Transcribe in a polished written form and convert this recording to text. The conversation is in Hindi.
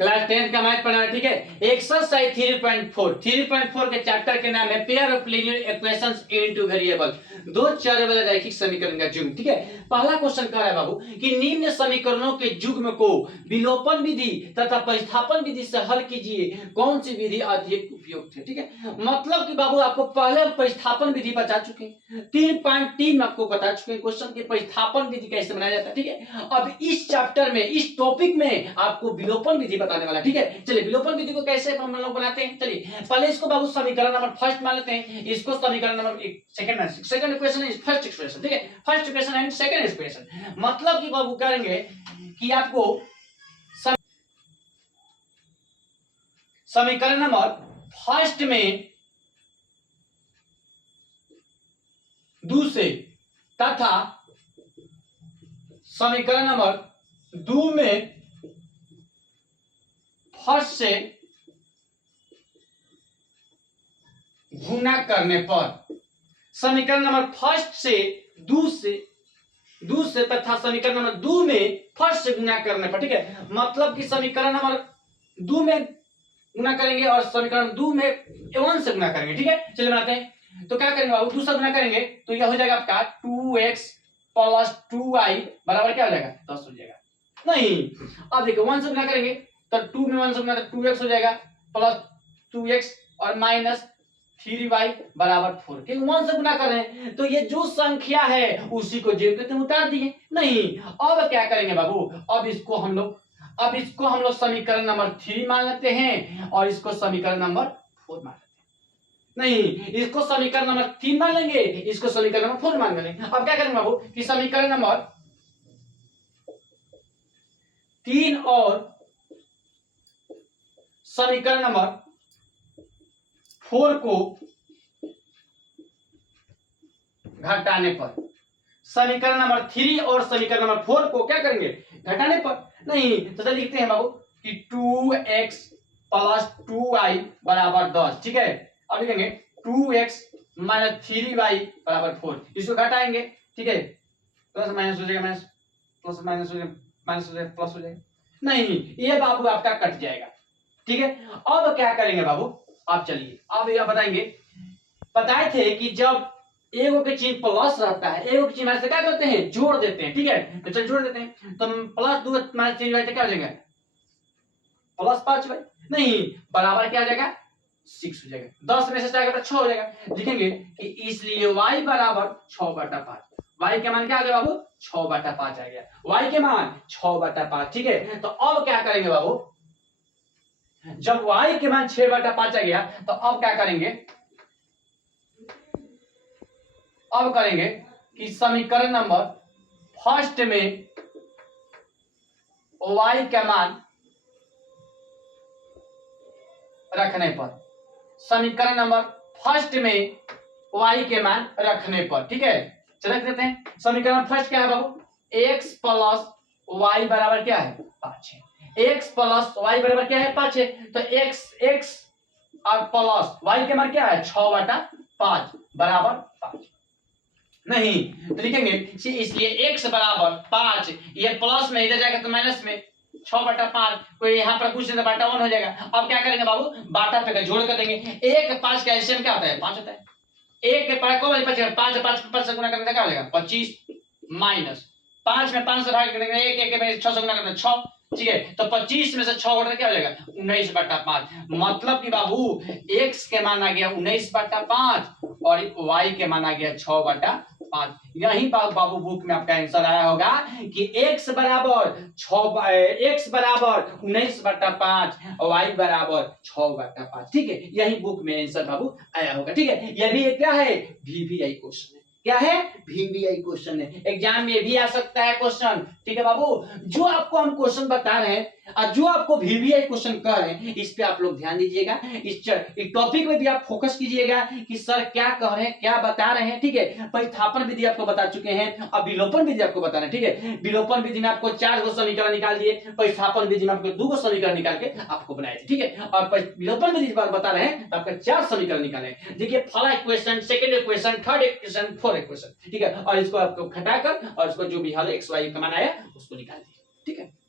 क्लास 10 का मैथ पढ़ा, ठीक है। एक्सरसाइज 3.4 के चैप्टर के नाम है pair of linear equations into variable, दो चर वाले रैखिक समीकरण का युग्म, ठीक है। पहला क्वेश्चन कह रहा है बाबू कि निम्न समीकरणों के युग्म को विलोपन विधि तथा प्रतिस्थापन विधि से हल कीजिए, कौन सी विधि अधिक उपयुक्त है, ठीक है। मतलब कि बाबू आपको पहले प्रतिस्थापन विधि बता चुके हैं, 3.3 में आपको बता चुके हैं क्वेश्चन की प्रतिस्थापन विधि कैसे बनाया जाता है, ठीक है। अब इस चैप्टर में, इस टॉपिक में आपको विलोपन विधि बताने वाला, ठीक है। चलिए विलोपन विधि को कैसे हम लोग बनाते हैं, चलिए पहले इसको बाबू समीकरण नंबर फर्स्ट मान लेते हैं, इसको समीकरण नंबर सेकंड इक्वेशन है, फर्स्ट इक्वेशन, ठीक है। First equation and second equation, मतलब कि बाबू करेंगे कि आपको समीकरण नंबर फर्स्ट में दूसरे तथा समीकरण नंबर 2 में फर्स्ट से गुना करने पर, समीकरण नंबर फर्स्ट से दूसरे तथा समीकरण नंबर 2 में फर्स्ट से गुना करने पर, ठीक है। मतलब कि समीकरण नंबर 2 में गुना करेंगे और समीकरण 2 में 1 से गुना करेंगे, ठीक है। चलिए बनाते हैं। तो क्या करेंगे बाबू, दूसरा गुना करेंगे तो यह हो जाएगा आपका 2x प्लस 2y बराबर क्या हो जाएगा, 10 हो जाएगा। नहीं, अब देखो 1 से गुना करेंगे तो 2 में 1 से गुना तो 2x हो जाएगा प्लस 2x और माइनस 3y बराबर 4, क्योंकि 1 से गुना कर रहे हैं तो ये जो संख्या है उसी को जेब में उतार दिए। नहीं, अब क्या करेंगे बाबू, अब इसको हम लोग समीकरण नंबर 3 मान लेते हैं और इसको समीकरण नंबर 4 मान लेते हैं। नहीं, इसको समीकरण नंबर 3 मान लेंगे, इसको समीकरण नंबर 4 मान लेंगे। अब क्या करेंगे बाबू कि समीकरण नंबर 3 और समीकरण नंबर 4 को घटाने पर, समीकरण नंबर 3 और समीकरण नंबर 4 को क्या करेंगे, घटाने पर। नहीं तो चलिए लिखते हैं बाबू कि 2x प्लस 2y बराबर 10, ठीक है। अब लिखेंगे 2x माइनस 3y बराबर 4, इसको घटाएंगे, ठीक है। प्लस माइनस हो जाएगा, माइनस प्लस माइनस हो जाएगा, माइनस हो जाएगा प्लस हो जाएगा। नहीं, ये बाबू आपका कट जाएगा, ठीक है। अब क्या करेंगे बाबू, आप चलिए अब यह बताएंगे, बताए थे कि जब एगो के चिन्ह प्लस रहता है, एगो के चिन्ह से क्या करते हैं, जोड़ देते हैं, ठीक है। तो चल जोड़ देते हैं, तो प्लस 2 माइनस 3y क्या हो जाएगा, प्लस 5y। नहीं, बराबर क्या हो जाएगा, 6 हो जाएगा। 10 में से 4 घटा 6 हो जाएगा। लिखेंगे कि इसलिए y बराबर 6/5, y के मान क्या आ गया बाबू, 6/5 आ गया, y के मान 6/5, ठीक है। तो अब क्या करेंगे बाबू, जब y के मान 6/5 आ गया तो अब क्या करेंगे, अब करेंगे कि समीकरण नंबर फर्स्ट में y का मान रखने पर, समीकरण नंबर फर्स्ट में y के मान रखने पर, ठीक है। चल रख देते हैं। समीकरण फर्स्ट क्या है बाबू, x प्लस y बराबर क्या है, 5 है। x प्लस y बराबर क्या है, 5 है। तो x और प्लस y के मान क्या है, 6/5 बराबर 5। नहीं तो लिखेंगे इसलिए x बराबर 5, ये प्लस में इधर जाएगा तो माइनस में 6/5, कोई यहाँ पर कुछ नहीं, बाटा 1 हो जाएगा। अब क्या करेंगे बाबू, बाटा पे जोड़ कर देंगे। 1 5 का एलसीएम क्या होता है, 5 होता है। 1 के पावर को 5 से गुना करने से क्या हो जाएगा, 25 माइनस 5 में 5 से भाग करेंगे, 1 में 6 से गुना करते 6, ठीक है। तो 25 में से 6 घटा क्या हो जाएगा, 19/5। मतलब कि बाबू x के मान आ गया 19/5 और y के मान आ गया 6/5। यही बाबू बुक में आपका आंसर आया होगा कि x बराबर 19/5 और y बराबर 6/5, ठीक है। यही बुक में आंसर बाबू आया होगा, ठीक है। यह भी क्या है, VVI क्वेश्चन है। क्या है, VVI क्वेश्चन है, एग्जाम में भी आ सकता है क्वेश्चन, ठीक है बाबू। जो आपको हम क्वेश्चन बता रहे हैं और जो आपको VVI क्वेश्चन कह रहे हैं, इस पे आप लोग ध्यान दीजिएगा। इस टॉपिक में भी आप फोकस कीजिएगा कि सर क्या कह रहे हैं, क्या बता रहे हैं, ठीक है। प्रतिस्थापन विधि आपको बता चुके हैं, अब विलोपन विधि आपको बताना है, ठीक है। विलोपन विधि में आपको 4 गो समीकरण निकाल दिए, प्रतिस्थापन विधि में आपको 2 गो समीकरण निकाल के आपको बनाए थे, ठीक है। और विलोपन विधि बता रहे हैं तो आपका 4 समीकरण निकाले। देखिए first equation, second equation, third equation, fourth equation, ठीक है। और इसको आपको घटाकर और इसको जो भी हल x y का मान आया उसको निकाल दिए, ठीक है।